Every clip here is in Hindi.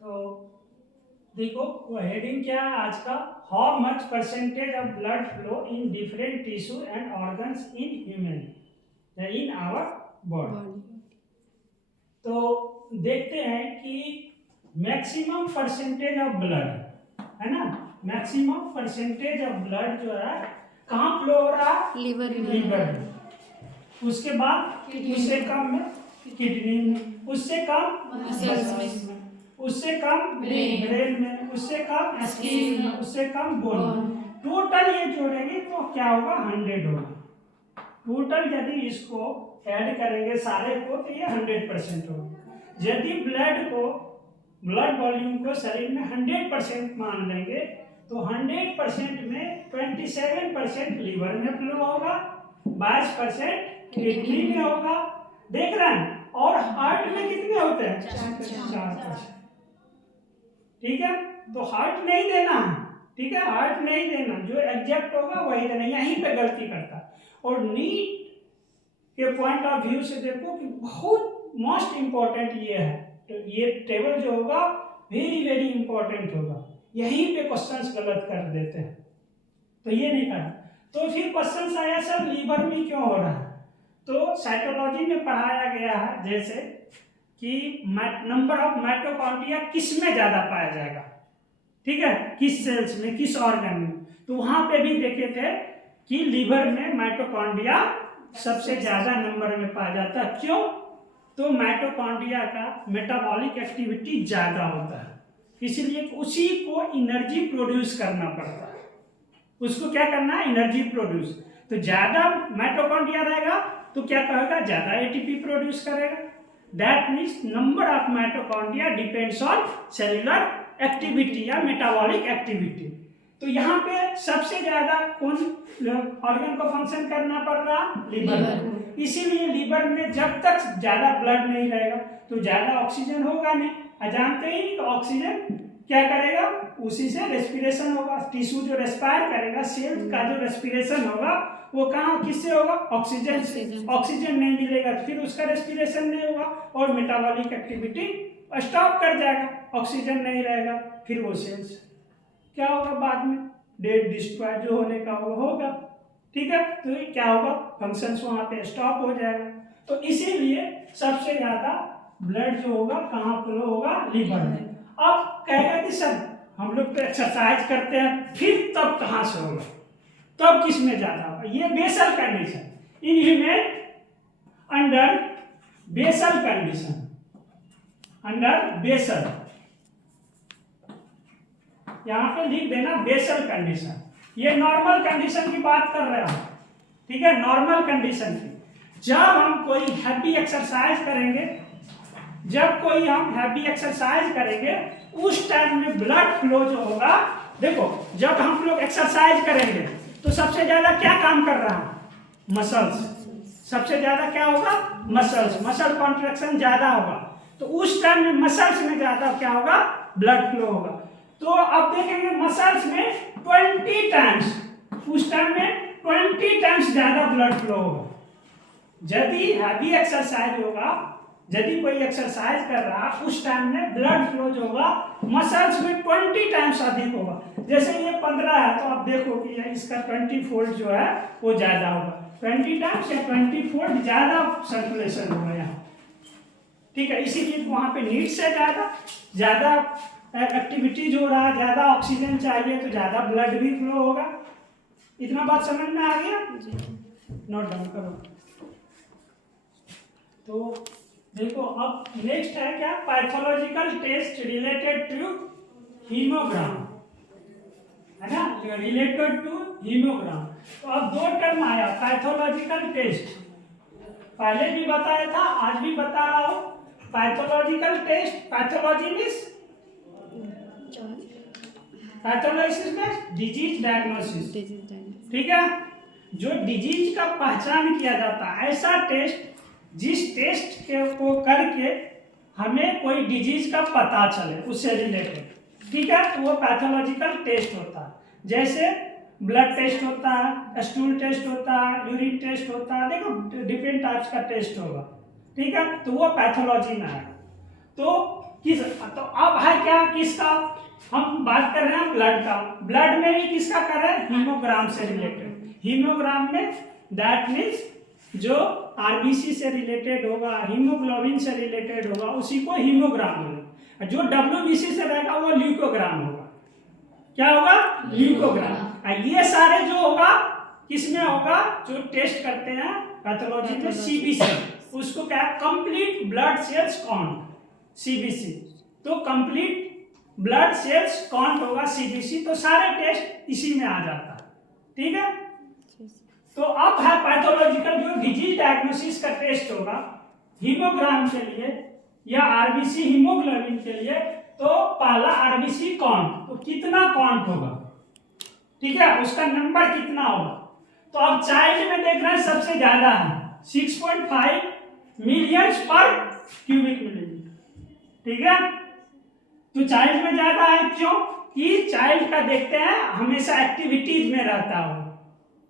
तो देखो वो हेडिंग क्या है आज का, how much percentage of blood flow in different tissue and organs in human in our body. तो देखते हैं कि मैक्सिमम परसेंटेज ऑफ ब्लड है ना, मैक्सिमम परसेंटेज ऑफ ब्लड जो है कहाँ फ्लो हो रहा है, लीवर में। उसके बाद उससे कम में किडनी में, उससे कम मसल्स में, उससे कम ब्रेन में, उससे कम स्किन में, उससे कम बोन। टोटल ये जोड़ेंगे तो क्या होगा, 100 होगा। टोटल यदि इसको ऐड करेंगे सारे को तो ये 100% होगा। यदि ब्लड वॉल्यूम को शरीर में 100% मान लेंगे तो 100% में 27% लीवर में फ्लो होगा, 22% किडनी में होगा, देख रहे हैं। और हार्ट में कितने होते हैं, 4%। ठीक है, तो हार्ट नहीं देना है, ठीक है, हार्ट नहीं देना, जो एग्जैक्ट होगा वही देना, यहीं पे गलती करता है। और नीट के पॉइंट ऑफ व्यू से देखो कि बहुत मोस्ट इंपॉर्टेंट ये है, तो ये टेबल जो होगा वेरी वेरी इंपॉर्टेंट होगा, यहीं पे क्वेश्चंस गलत कर देते हैं, तो ये नहीं करना। तो फिर क्वेश्चंस आया सर लीवर में क्यों हो रहा है, तो साइटोलॉजी में पढ़ाया गया है जैसे कि नंबर ऑफ माइटोकॉन्ड्रिया किस में ज्यादा पाया जाएगा, ठीक है, किस सेल्स में, किस ऑर्गन में। तो वहां पे भी देखे थे कि लीवर में माइटोकॉन्ड्रिया सबसे ज्यादा नंबर में पाया जाता है। क्यों, तो माइटोकॉन्ड्रिया का मेटाबॉलिक एक्टिविटी ज्यादा होता है, इसलिए उसी को एनर्जी प्रोड्यूस करना पड़ता है। उसको क्या करना है, एनर्जी प्रोड्यूस। तो ज्यादा माइटोकॉन्ड्रिया रहेगा तो क्या कहेगा, ज्यादा एटीपी प्रोड्यूस करेगा। That means number of mitochondria depends on cellular activity या मेटाबॉलिक एक्टिविटी। तो यहाँ पे सबसे ज्यादा कौन ऑर्गन को फंक्शन करना पड़ रहा, लीवर। इसीलिए लीवर में जब तक ज्यादा ब्लड नहीं रहेगा तो ज्यादा ऑक्सीजन होगा नहीं, जानते ही तो ऑक्सीजन क्या करेगा, उसी से रेस्पिरेशन होगा। टिश्यू जो रेस्पायर करेगा, सेल का जो रेस्पिरेशन होगा वो कहाँ किससे होगा, ऑक्सीजन से। ऑक्सीजन नहीं मिलेगा फिर उसका रेस्पिरेशन नहीं होगा और मेटाबॉलिक एक्टिविटी स्टॉप कर जाएगा, ऑक्सीजन नहीं रहेगा, फिर वो सेल्स क्या होगा, बाद में डेड डिस्ट्रॉय जो होने का वो होगा, ठीक है। तो ये क्या होगा, फंक्शंस वहां पे स्टॉप हो जाएगा। तो इसीलिए सबसे ज्यादा ब्लड जो होगा कहाँ फ्लो होगा, लीवर में। अब कहेगा कि सर हम लोग तो एक्सरसाइज करते हैं फिर तब कहाँ से होगा, तब किस में ज्यादा होगा, ये basal condition in human under basal condition, under basal, यहां पे लिख देना बेसल कंडीशन। ये नॉर्मल कंडीशन की बात कर रहे हैं, ठीक है, नॉर्मल कंडीशन की। जब हम कोई हैवी एक्सरसाइज करेंगे, जब कोई हम हैवी एक्सरसाइज करेंगे उस टाइम में ब्लड फ्लो जो होगा, देखो जब हम लोग एक्सरसाइज करेंगे तो सबसे ज्यादा क्या काम कर रहा है, मसल्स। सबसे ज्यादा क्या होगा, मसल्स, मसल कॉन्ट्रैक्शन ज्यादा होगा, तो उस टाइम में मसल्स में ज्यादा क्या होगा, ब्लड फ्लो होगा। तो अब देखेंगे मसल्स में 20 टाइम्स, उस टाइम में 20 टाइम्स ज्यादा ब्लड फ्लो होगा। यदि हैवी एक्सरसाइज होगा, यदि कोई एक्सरसाइज कर रहा उस टाइम में ब्लड फ्लो जो होगा मसल्स में 20 टाइम्स अधिक होगा। जैसे ये 15 है तो आप देखो कि इसका 20 फोल्ड जो है वो ज्यादा होगा, 20 टाइम्स या 20 फोल्ड ज्यादा सर्कुलेशन होगा यहाँ, ठीक है। इसीलिए वहां पे नीड से ज्यादा एक्टिविटीज हो रहा है, ज्यादा ऑक्सीजन चाहिए तो ज्यादा ब्लड भी फ्लो होगा। इतना बात समझ में आ गया, नोट डाउन करो। तो देखो अब नेक्स्ट है क्या, pathological test related to haemogram, है ना, रिलेटेड टू हीमोग्राम। तो अब दो टर्म आया, पैथोलॉजिकल टेस्ट, पहले भी बताया था आज भी बता रहा हूं। पैथोलॉजिकल टेस्ट, पैथोलॉजी मींस पैथोलॉजिस में डिजीज डायग्नोसिस, ठीक है, जो डिजीज का पहचान किया जाता है, ऐसा टेस्ट जिस टेस्ट के को करके हमें कोई डिजीज का पता चले उससे रिलेटेड, ठीक है, तो वो पैथोलॉजिकल टेस्ट होता है। जैसे ब्लड टेस्ट होता है, स्टूल टेस्ट होता है, यूरिन टेस्ट होता है, देखो डिफरेंट टाइप्स का टेस्ट होगा, ठीक है, तो वो पैथोलॉजी में आएगा। तो तो अब है क्या, किसका हम बात कर रहे हैं, ब्लड का। ब्लड में भी किसका कर रहे हैं, हीमोग्राम से रिलेटेड। हीमोग्राम में दैट मीन्स जो आरबीसी से रिलेटेड होगा, हीमोग्लोबिन से रिलेटेड होगा, उसी को हीमोग्राम होगा। जो डब्ल्यूबीसी से रहेगा वो ल्यूकोग्राम होगा। क्या होगा, ल्यूकोग्राम। ये सारे जो होगा किसमें होगा, जो टेस्ट करते हैं पैथोलॉजी में, सीबीसी, उसको क्या, complete blood cells count, CBC. तो कंप्लीट ब्लड सेल्स काउंट होगा सीबीसी, तो सारे टेस्ट इसी में आ जाता है। ठीक है, तो अब है पैथोलॉजिकल जो डिजीज डायग्नोसिस का टेस्ट होगा हीमोग्राम के लिए या आरबीसी हीमोग्लोबिन के लिए। तो पहला आरबीसी काउंट, तो कितना काउंट होगा, ठीक है, उसका नंबर कितना होगा। तो अब चाइल्ड में देख रहे हैं सबसे ज्यादा है 6.5 मिलियन पर क्यूबिक मिलीमीटर। ठीक है, तो चाइल्ड में ज्यादा है, क्यों कि चाइल्ड का देखते हैं हमेशा एक्टिविटीज में रहता हो।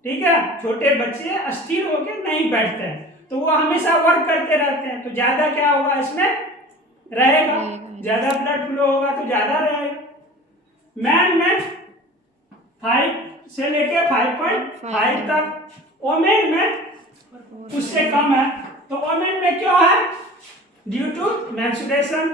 ठीक है, छोटे बच्चे अस्थिर होकर नहीं बैठते हैं, तो वो हमेशा वर्क करते रहते हैं, तो ज्यादा क्या होगा इसमें रहेगा, ज्यादा ब्लड फ्लो होगा तो ज्यादा रहेगा। मैन में 5 से लेके 5.5 तक, वोमेन में उससे कम है। तो वोमेन में क्यों है, ड्यू टू मेंस्ट्रुएशन,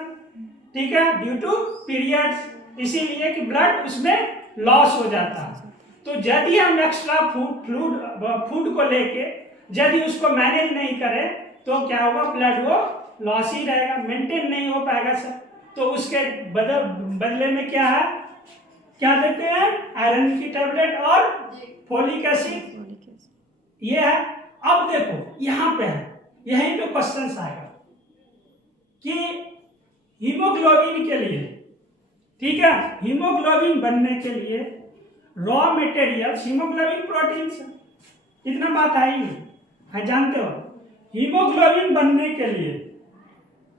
ठीक है, ड्यू टू पीरियड्स, इसीलिए कि ब्लड उसमें लॉस हो जाता है। तो यदि हम एक्स्ट्रा फूड को लेके यदि उसको मैनेज नहीं करें तो क्या होगा, ब्लड वो लॉस ही रहेगा, मेंटेन नहीं हो पाएगा सर। तो उसके बदले में क्या है, क्या देते हैं, आयरन की टेबलेट और फोलिक एसिड, ये है। अब देखो यहाँ पे है, यहीं पे क्वेश्चन आएगा कि हीमोग्लोबिन के लिए, ठीक है, हीमोग्लोबिन बनने के लिए रॉ मटेरियल, हीमोग्लोबिन प्रोटीन से, इतना बात आई है, जानते हो, हीमोग्लोबिन बनने के लिए,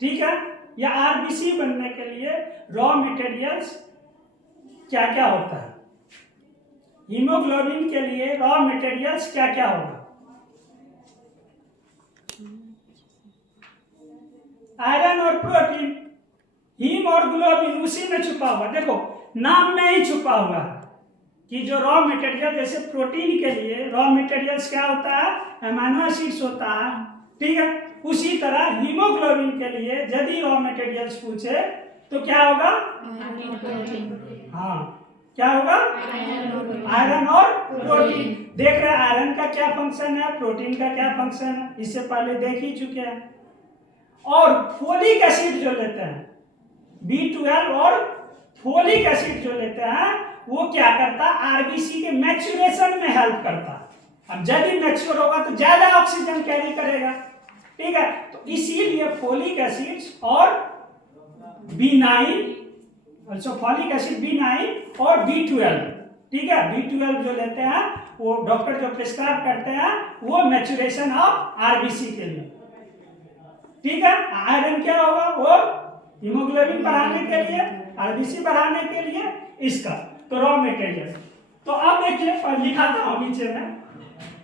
ठीक है, या आरबीसी बनने के लिए रॉ मटेरियल्स क्या क्या होता है। हीमोग्लोबिन के लिए रॉ मटेरियल्स क्या क्या होगा, आयरन और प्रोटीन, हीम और ग्लोबिन उसी में छुपा हुआ, देखो नाम में ही छुपा हुआ है कि जो रॉ मटेरियल, जैसे प्रोटीन के लिए रॉ मटेरियल्स क्या होता है, अमीनो एसिड्स होता है, ठीक है, उसी तरह हीमोग्लोबिन के लिए यदि रॉ मटेरियल्स पूछे तो क्या होगा, हाँ क्या होगा, आयरन और प्रोटीन। देख रहे हैं आयरन का क्या फंक्शन है, प्रोटीन का क्या फंक्शन है, इससे पहले देख ही चुके हैं। और फोलिक एसिड जो लेते हैं, B12 और फोलिक एसिड जो लेते हैं, वो क्या करता है, आरबीसी के मैच्योरेशन में हेल्प करता है। अब यदि मैच्योर होगा तो ज्यादा ऑक्सीजन कैरी करेगा, ठीक है, तो इसीलिए फोलिक एसिड्स और B9, also folic acid B9 और B12, ठीक है, B12 जो लेते हैं वो डॉक्टर जो प्रिस्क्राइब करते हैं वो मैच्योरेशन ऑफ आरबीसी के लिए, ठीक है। आयरन क्या होगा, वो हीमोग्लोबिन बढ़ाने के लिए, आरबीसी बढ़ाने के लिए, इसका तो रॉ मटेरियल। तो अब देखिए लिखाता हूं नीचे में,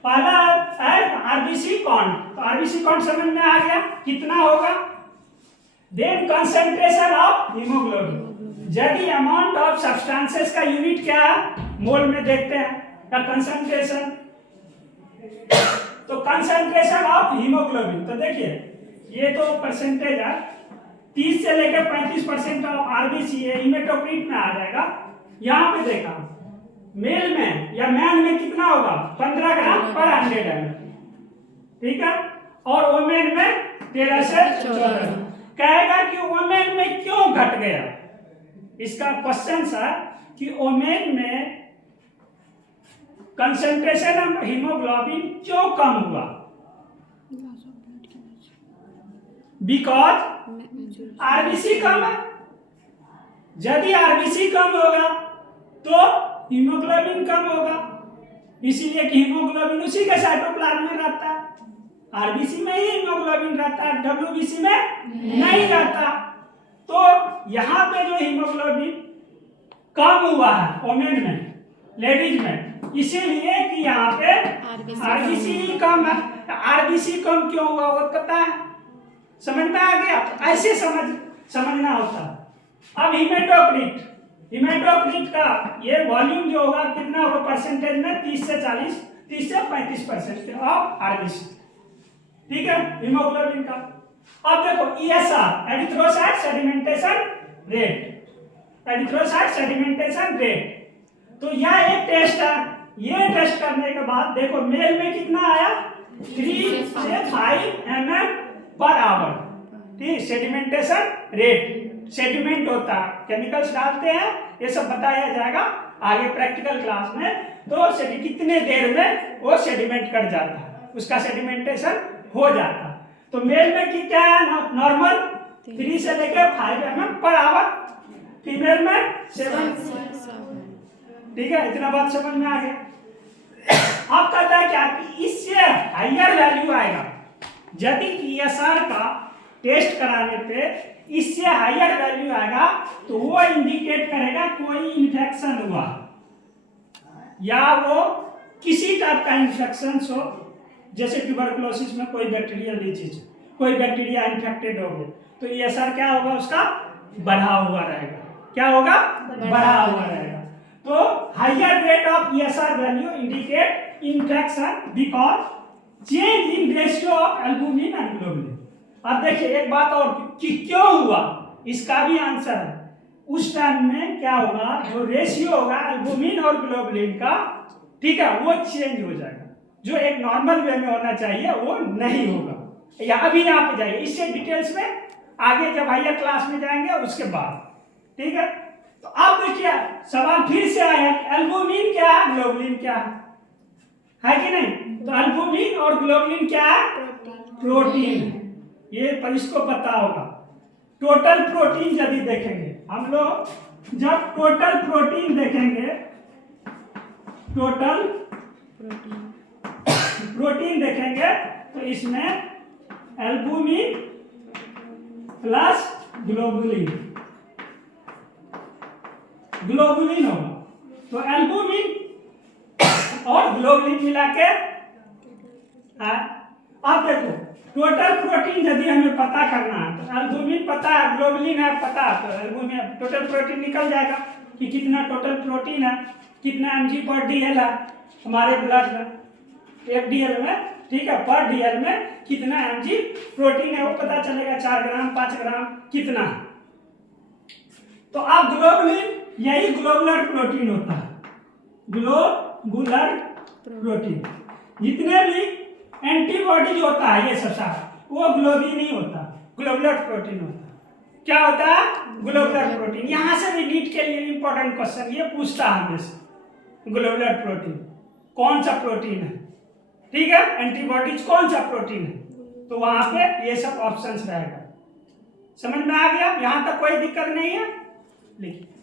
पहला है आरबीसी काउंट, तो आरबीसी काउंट समझ में आ गया कितना होगा। देन कंसंट्रेशन ऑफ हीमोग्लोबिन, यदि अमाउंट ऑफ सब्सटेंसेस का यूनिट क्या है, मोल में देखते हैं का कंसंट्रेशन, तो कंसंट्रेशन ऑफ हीमोग्लोबिन, तो देखिए ये तो परसेंटेज है, 30 से लेकर 35% ऑफ आरबीसी हीमेटोक्रिट में आ जाएगा। यहाँ पे देखा मेल में या मैन में कितना होगा, 15 ग्राम पर 100 ml, ठीक है, और वोमेन में 13 से 14। कहेगा कि वोमेन में क्यों घट गया, इसका क्वेश्चन है कि वोमेन में कंसंट्रेशन ऑफ हीमोग्लोबिन क्यों कम हुआ, बिकॉज आरबीसी कम है। यदि आरबीसी कम होगा तो हीमोग्लोबिन कम होगा, इसीलिए कि हीमोग्लोबिन उसी के साइटोप्लाज्म में रहता है, आरबीसी में ही हीमोग्लोबिन रहता है, डब्ल्यूबीसी में नहीं रहता। तो यहाँ पे जो हीमोग्लोबिन कम हुआ है वोमेन में, लेडीज में, इसीलिए कि यहाँ पे आरबीसी ही कम है। आरबीसी कम क्यों हुआ वो पता है, समझ में आ गया, ऐसे समझ समझना होता है। अब हिमेटोक्रिट का ये वॉल्यूम जो होगा कितना होगा परसेंटेज में 30 से 35% ऑफ आरबीसी, ठीक है, हीमोग्लोबिन का। अब देखो ईएसआर एरिथ्रोसाइट सेडिमेंटेशन रेट, तो यह एक टेस्ट है। ये टेस्ट करने के बाद देखो मेल में कितना आया 3 से 5 mm पर आवर, ठीक, सेडिमेंटेशन रेट, सेडिमेंट होता है, केमिकल्स डालते हैं, ये सब बताया जाएगा आगे प्रैक्टिकल क्लास में। तो कितने देर में वो सेडिमेंट कर जाता है, उसका सेडिमेंटेशन हो जाता है। तो मेल में क्या है नॉर्मल 3 से लेकर 5 mm पर आवर, फीमेल में 7, ठीक है, इतना बात समझ में आ गया। अब कहता है क्या कि इससे हायर वैल्यू आएगा, यदि ईएसआर का टेस्ट कराने पे इससे हायर वैल्यू आएगा तो वो इंडिकेट करेगा कोई इन्फेक्शन हुआ या वो किसी टाइप का इन्फेक्शन हो, जैसे ट्यूबरकुलोसिस में कोई बैक्टीरियल डिजीज, कोई बैक्टीरिया इन्फेक्टेड हो गया, तो ईएसआर क्या होगा उसका बढ़ा हुआ रहेगा, क्या होगा बढ़ा हुआ रहेगा। तो higher rate of ESR value indicate infection because change in ratio of albumin and globulin. अब देखिए एक बात और कि क्यों हुआ, इसका भी आंसर है। उस टाइम में क्या होगा, जो रेशियो होगा एल्बुमिन और ग्लोबुलिन का, ठीक है, वो चेंज हो जाएगा, जो एक नॉर्मल वे में होना चाहिए वो नहीं होगा। या अभी यहाँ पे जाइए, इससे डिटेल्स में आगे जब हायर क्लास में जाएंगे उसके बाद, ठीक है। तो अब देखिए सवाल फिर से आया कि एल्बुमिन क्या है, ग्लोबुलिन क्या है कि नहीं। तो एल्बुमिन और ग्लोबुलिन क्या है, प्रोटीन, ये पर इसको पता होगा। टोटल प्रोटीन यदि देखेंगे हम लोग, जब टोटल प्रोटीन देखेंगे, टोटल प्रोटीन देखेंगे तो इसमें एल्बुमिन प्लस ग्लोबुलिन होगा। तो एल्बुमिन और ग्लोबुलिन मिला के, अब देखो टोटल प्रोटीन यदि हमें पता करना है तो एल्बुमिन पता है, ग्लोबुलिन है पता है, तो एल्बुमिन टोटल प्रोटीन निकल जाएगा कि कितना टोटल प्रोटीन है, कितना mg पर डीएल है हमारे ब्लड में, 1 डीएल में, ठीक है, पर डीएल में कितना mg प्रोटीन है वो पता चलेगा, 4 ग्राम 5 ग्राम कितना है। तो अब ग्लोबुलिन यही ग्लोबुलर प्रोटीन होता है, ग्लोबुलर प्रोटीन। जितने भी एंटीबॉडीज होता है ये सब सारा वो ग्लोबुलिन ही होता है, ग्लोबुलर प्रोटीन होता है। क्या होता है, ग्लोबुलर प्रोटीन। यहां से भी नीट के लिए इंपॉर्टेंट क्वेश्चन ये पूछता है हमेशा, ग्लोबुलर प्रोटीन कौन सा प्रोटीन है, ठीक है, एंटीबॉडीज कौन सा प्रोटीन है, तो वहां पे ये सब ऑप्शंस रहेगा। समझ में आ गया, यहां तक कोई दिक्कत नहीं है, लिखिए।